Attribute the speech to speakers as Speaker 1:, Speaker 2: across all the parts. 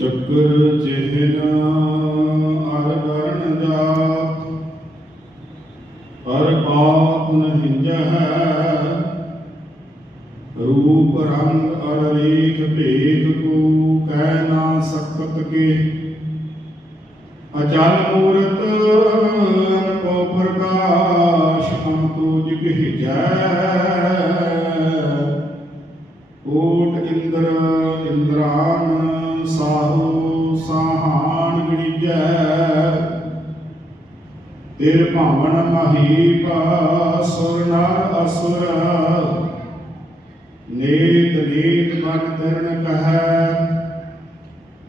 Speaker 1: ਚੱਕਰ ਚਿਹਨ ਅਰ ਕਰਨ ਜਾਤ ਪਰ ਪਾਪ ਨਹੀਂ ਹੈ ਰੂਪ ਰੰਗ ਅਰ ਰੇਖ ਭੇਖ ਕੋ ਕਹਿ ਨਾ ਸਕਤ ਕੇ। ਅਚਲ ਮੂਰਤ ਅਨਕੋ ਪ੍ਰਕਾਸ਼ ਅੰਤੁਜ ਕਹਿਜੈ ਓਟ ਸਾਹੂ ਸਾਹਾਨ ਗਣੀਜੈ। ਤੇਰ ਭਾਵਨ ਮਹੀਪ ਸੁਰ ਨਰ ਅਸੁਰ। ਨੀਤ ਨੀਤ ਮਨ ਤਿਰਨ ਕਹੈ।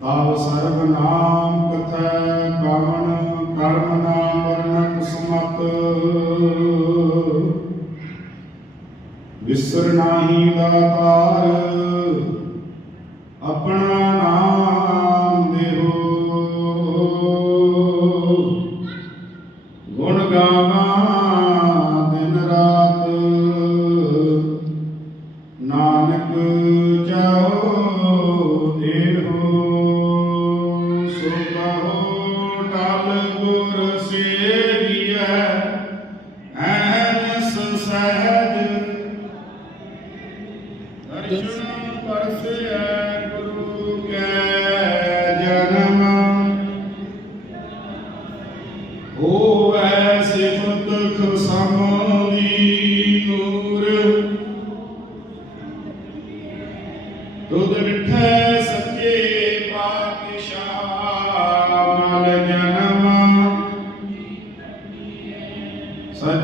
Speaker 1: ਤਾਵ ਸਰਬ ਨਾਮ ਕਥੈ, ਕਾਮਨ ਕਰਮ ਨਾਮ ਵਰਨਕ ਸਮਤ। ਵਿਸਰ ਨਾਹੀ ਦਾਤਾਰ ਨਾਨਕ ਚਾਹੋ, ਦੇਹੋ। ਸੋ ਕਹੋ, ਟਲ ਗੁਰ ਸੇਵੀਐ ਐਨਸ ਸਹਿਜ ਦਰਸ਼ਨ ਪਰਸੈ ਗੁਰੂ ਕੈ ਜਨਮ। ਹੋਵੈ ਸਿਫਤ ਖਸਮ ਦੀ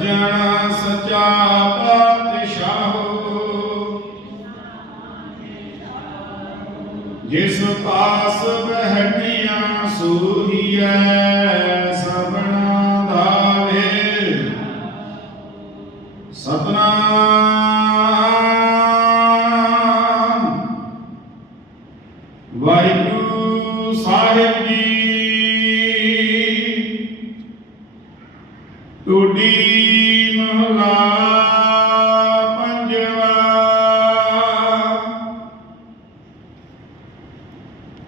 Speaker 1: ਸਜਣ ਸੱਚਾ ਪਾਤਸ਼ਾਹ। ਜਿਸ ਪਾਸ ਬਹਿਟੀਆਂ ਸੂਹੀਐ ਸਭਨਾ ਦਾਵੇ ਸਤਨਾਮ ਵਾਹਿਗੁਰੂ ਸਾਹਿਬ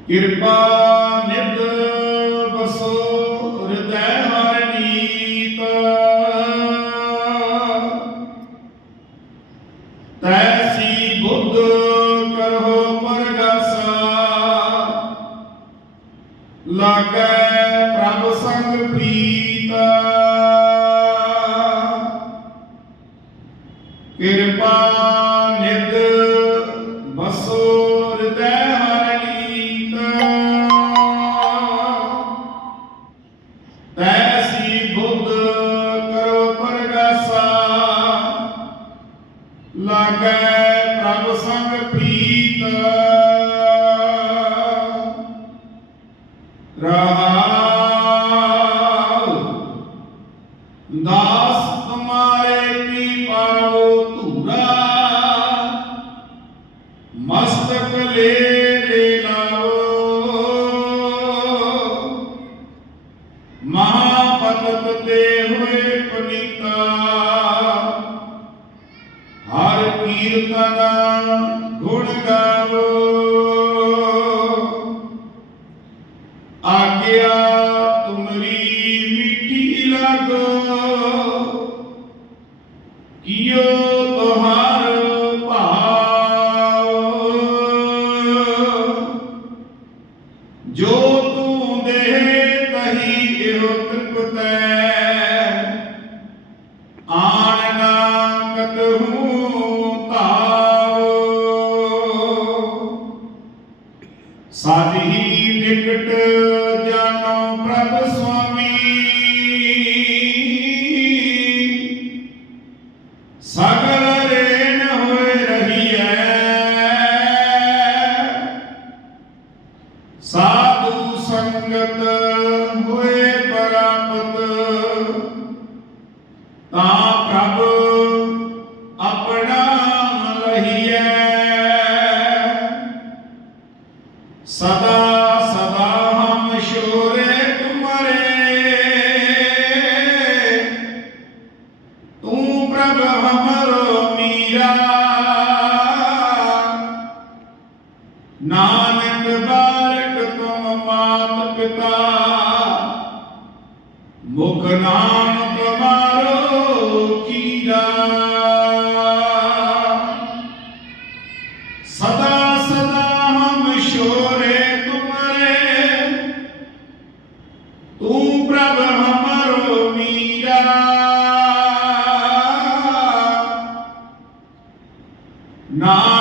Speaker 1: ਕਿਰਪਾ ਨਿਧ ਬਸੋ, ਹਿਰਦੈ ਹਰ ਨੀਤ। ਤੈਸੀ ਬੁੱਧ ਕਰੋ ਪਰਗਾਸਾ। ਲਾਗੈ ਪ੍ਰਭ ਸੰਗ ਪ੍ਰੀਤ। ਕਿਰਪਾ ਪ੍ਰਭ ਸੰਗ ਪ੍ਰੀਤ। ਰਹਾਉ ਆਗਿਆ ਤੁਮਰੀ ਮਿੱਠੀ ਲਾਗੋ। ਕੀਓ ਤੁਹਾਰ ਭਾਵ। ਜੋ ਤੂੰ ਦੇ ਤਹੀ ਇਹੋ ਤ੍ਰਿਪਤੈ ਆਣ ਨਾ ਕਤਹੂ ਤਾਉ ਸਾਧੀ ਸਗਲ ਰੇਨ ਹੋਏ ਰਹੀਐ। ਸਾਧੂ ਸੰਗਤ ਹੋਏ ਪ੍ਰਾਪਤ ਤਾਂ ਪ੍ਰਭ ਨਾਨਕ ਬਾਰਕ ਤੁਮ ਮਾਤ ਪਿਤਾ। ਮੁਖ ਨਾਮ ਸਦਾ ਸਦਾ ਹਮ ਸ਼ੋਰੇ ਤੁਮਰੇ। ਤੂੰ ਪ੍ਰਭ ਹਮਾਰੋ ਮੀਰਾ। ਨਾਮ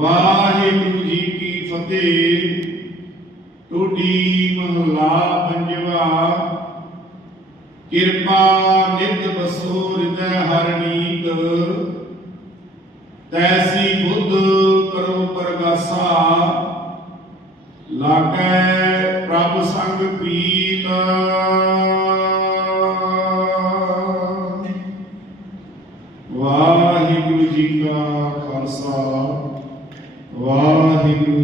Speaker 1: ਵਾਹਿਗੁਰੂ ਜੀ ਕੀ ਫਤਿਹ। ਟੋਡੀ ਮਹਲਾ ਪੰਜਵਾ, ਕਿਰਪਾ ਨਿਤ ਬਸੋ ਹਿਰਦੈ ਹਰ ਤੈਸੀ ਬੁੱਧ ਕਰੋ ਪਰਗਾਸਾ। ਲਾਗੈ ਪ੍ਰਭ ਸੰਗ ਪੀਤ ਵਾਹਿਗੁਰੂ ਜੀ ਕਾ ਖਾਲਸਾ। ਵਾਹਿਗੁਰੂ ਜੀ ਕੀ